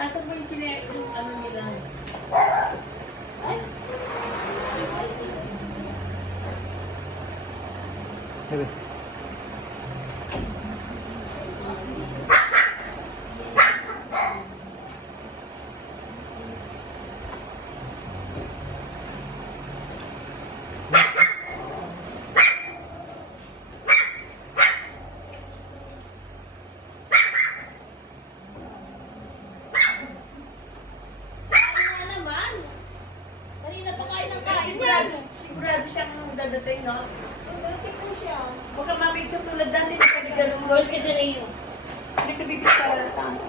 Nasaan po yung sine... yung ano nila? Ay? Bebe. Sigurado siyang dadating, no? Dati po siya. Baka mamay katulad dati na kami ganun. First ka na yun. Hindi ka bibig sa taas.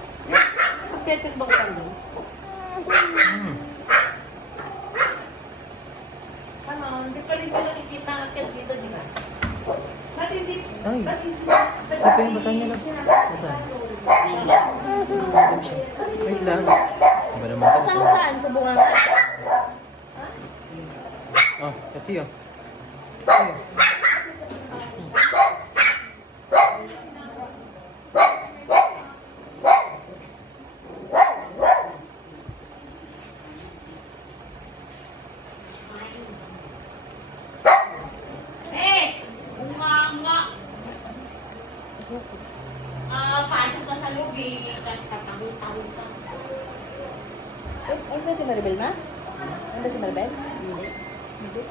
Kompleto ba ka doon? Ano, hindi pa rin ko nakikita ang akit dito, di ba? Ba't hindi? Ay. Ba't hindi? Ito yung basahin niya lang. Basahin. Wait lang. Iba naman kasi. Saan saan? Sa bunganga? Oh, kasi oh. Kasi, oh. Pasok ka sa loob eh. Tatawin-tawin ka. Ay, ba si Maribel ma? Ano ba si Maribel? Hindi. Hindi.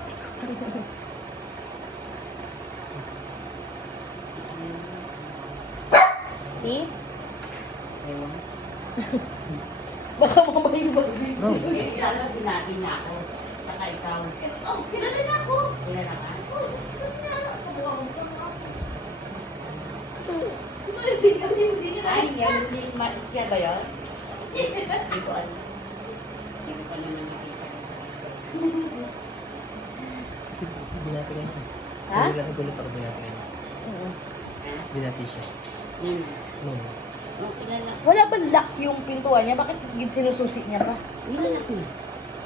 Si? Ewan. Baka mamay si Maribel. No. Eh, ilalagin natin na ako. Saka ikaw. Oh, kilala na ako. Kilala ka? Oh, sabi niya, sa buwan mo ka na. Ay, yan, hindi siya ba yun? Hindi ko alam. Hindi ko alam na nakita. Kasi binati ka niya. Ha? Nagulat ako binati ka niya. Oo. Ha? Binati siya. Yan. No. Oh, kilala. Wala ba lock yung pintuan niya? Bakit sinususi niya pa? Kilala ko.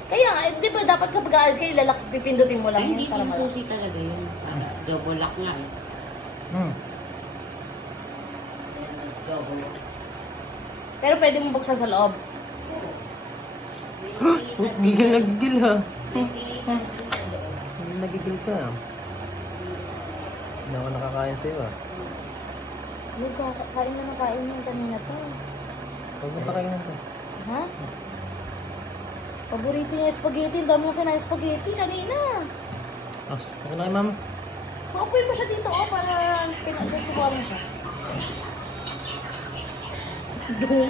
Kaya nga, di ba dapat kapag aalis kayo, lalak, pipindutin mo lang Ay, hindi yun para malak. sinususi talaga yun. Para double lock nga eh. Double lock. Pero pwede mo buksan sa loob. Oh, gigil ha. May tingin. Nagigil ka. Hindi ako nakakain sa'yo ah. Yung kain na nakain yung kanina pa. Huwag mo pakainin ka. Ha? Paborito niya yung spaghetti. Ang dami mo kinain spaghetti kanina. Oh, okay na kay mama. Paupoy mo siya dito para pinasusubuan mo siya.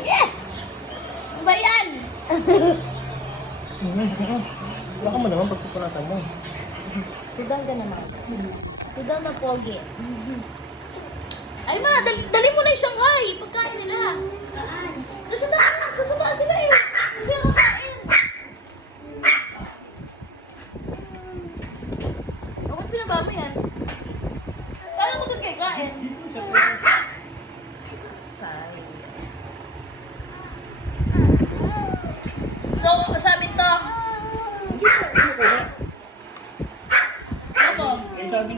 Yes! Ano ba yan? Baka mo naman pagpupunasan mo. Tudal ka naman. Tudal na pogi. Ay ma, dali mo na yung Shanghai. Pagkain nila. Sa saba sila eh. Kasi ang kain. Bakit pinaba mo yan? Kala mo doon kayo kain.